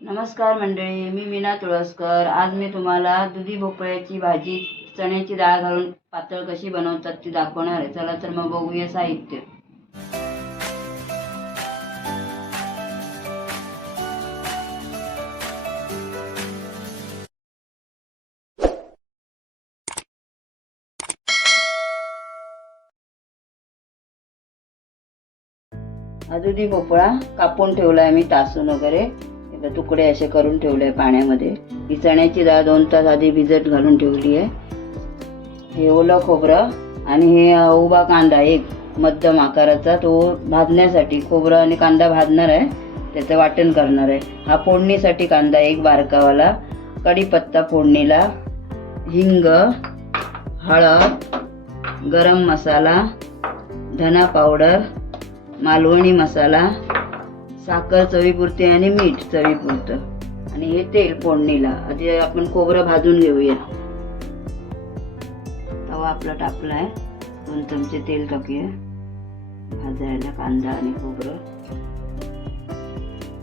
नमस्कार मंडळी, मी मीना तुळसकर. आज मी तुम्हाला दुधी भोपळ्याची भाजी चण्याची डाळ घालून पातळ कशी बनवतात ती दाखवणार आहे. चला तर मग बघूया साहित्य. हा दुधी भोपळा कापून ठेवलाय मी तासून वगैरे. तुकडे असे करून ठेवले पाण्यामध्ये. ही चण्याची डाळ 2 तास आधी भिजत घालून ठेवली आहे. हे ओलं खोबरं आणि हे उभा कांदा एक मध्यम आकाराचा, तो भाजण्यासाठी खोबरं आणि कांदा भाजणार आहे, त्याचं वाटण करणार आहे. हा फोडणीसाठी कांदा एक बारकावाला, कढीपत्ता फोडणीला, हिंग, हळद, गरम मसाला, धना पावडर, मालवणी मसाला, साखर चवीपुरती आणि मीठ चवीपुरतं, आणि हे तेल फोडणीला. आधी आपण खोबरं भाजून घेऊया. तवा आपला टाकला आहे, 2 चमचे तेल टाकूया भाजायला कांदा आणि खोबरं.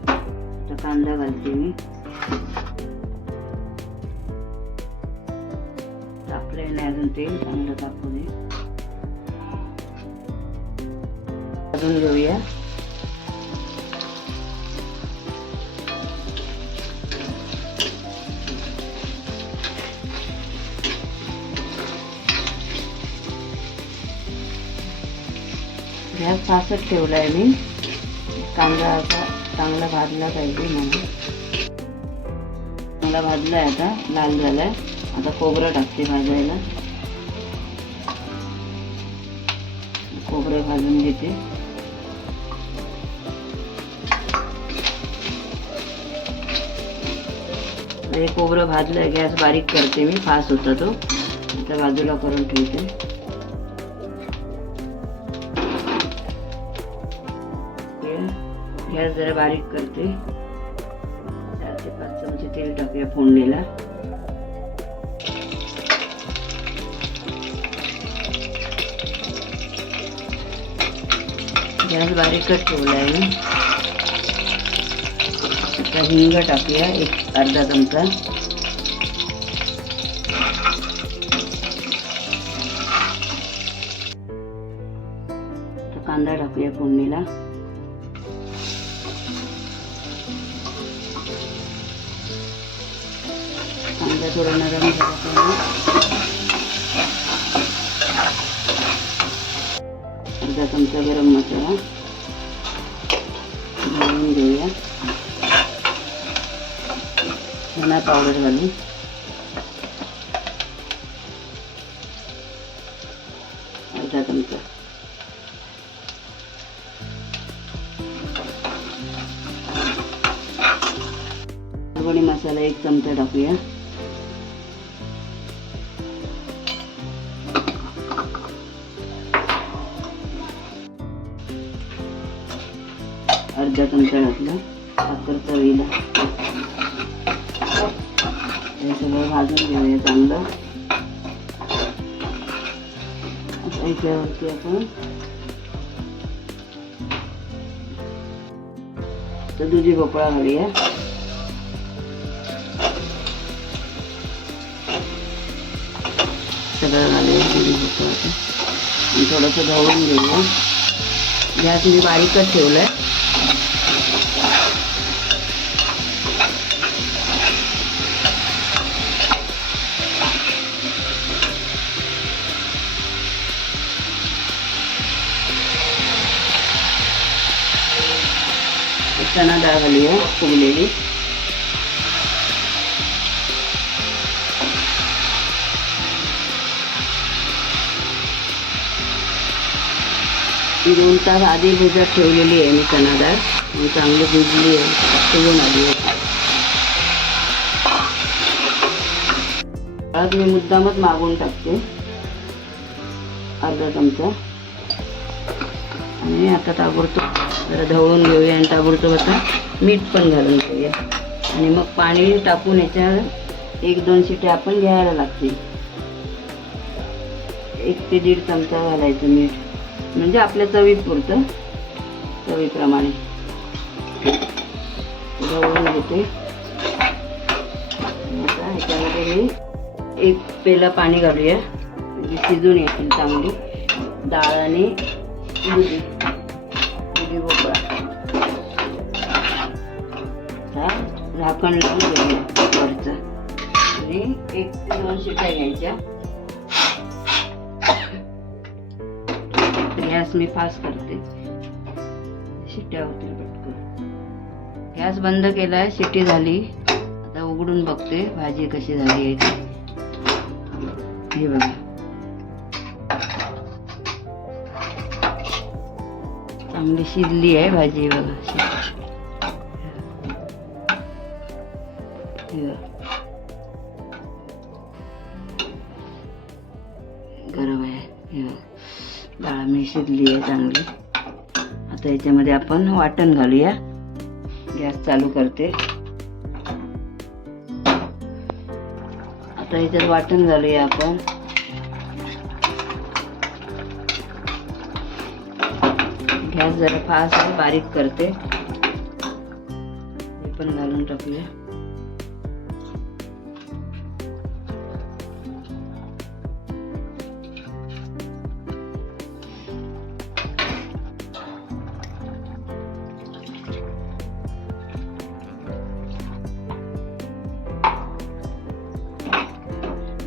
आता कांदा घालते मी. टाकले नाही अजून तेल, चांगलं टाकू दे. भाजून घेऊया. गॅस फास्ट ठेवलाय मी. कांदा आता चांगला भाजला पाहिजे म्हणून. चांगला भाजलाय, आता लाल झालाय. आता खोबरं टाकते भाजायला. खोबरं भाजून घेते. हे खोबरं भाजलंय, गॅस बारीक करते मी, फास्ट होता तो. आता बाजूला करून ठेवते. गॅस जरा बारीक करते. 4 ते 5 चमचे तेल टाकूया फोडणीला. गॅस बारीकच ठेवलाय मी. आता हिंग टाकूया अर्धा चमचा. कांदा टाकूया फोडणीला. कांदा थोडा नरम झाला, अर्धा चमचा गरम मसाला घालून घेऊया. धना पावडर घालून अर्धा चमचा. मालवणी मसाला 1 चमचा टाकूया. अर्धा चमचा घातला. साखर चवीला. हे सगळं भाजून घेऊया चांगलं. याच्यावरती आपण दुधी भोपळा घालूया. सगळं घालूया दुधी भोपळा आणि थोडंसं ढवळून घेऊया. गॅस मी बारीकच ठेवलाय. चणा डाळ घालूया फुगलेली. ही 2 तास आधी भिजत ठेवलेली आहे मी चणा डाळ. चांगली भिजली आहे, फुगून आली आहे. हळद मी मुद्दामच मागून टाकते, अर्धा चमचा. आणि आता ताबडतोब जरा ढवळून घेऊया आणि ताबडतोब आता मीठ पण घालून घेऊया. आणि मग पाणी टाकून याच्यावर 1-2 शिट्या आपण घ्यायला लागतील. 1 ते 1.5 चमचा घालायचं मीठ, म्हणजे आपल्या चवीपुरतं, चवीप्रमाणे. ढवळून घेते. त्याच्यामध्ये मी 1 पेला पाणी घालूया म्हणजे शिजून येतील चांगली डाळ आणि दुधी भोपळा. झाकण लावून घेऊया वरचं आणि 1 ते 2 शिट्या घ्यायच्या. गॅस मी फास्ट करते, शिट्ट्या होतील पटकन. गॅस बंद केलाय, शिट्टी झाली. आता उघडून बघते भाजी कशी झाली आहे ती. हे बघा चांगली शिजली आहे भाजी. बघा गरम आहे. हे डाळ मी शिजली आहे चांगली. आता याच्यामध्ये आपण वाटण घालूया. गॅस चालू करते. आता याच्यात वाटण घालूया आपण. गॅस जरा फास्ट बारीक करते. हे पण घालून टाकूया.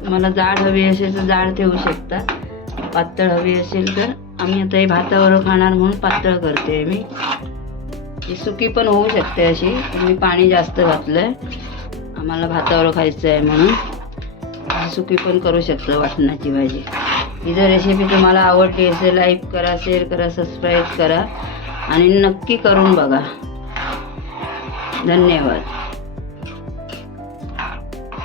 तुम्हाला जाड हवी असेल तर जाड ठेवू शकता, पातळ हवी असेल तर. आम्ही आता हे भातावर खाणार म्हणून पातळ करते मी. ही सुकी पण होऊ शकते अशी. मी पाणी जास्त घातलंय, आम्हाला भातावर खायचं आहे म्हणून. सुकी पण करू शकता वाटणाची भाजी. ही जर रेसिपी तुम्हाला आवडली असेल लाईक करा, शेअर करा, सबस्क्राईब करा आणि नक्की करून बघा. धन्यवाद.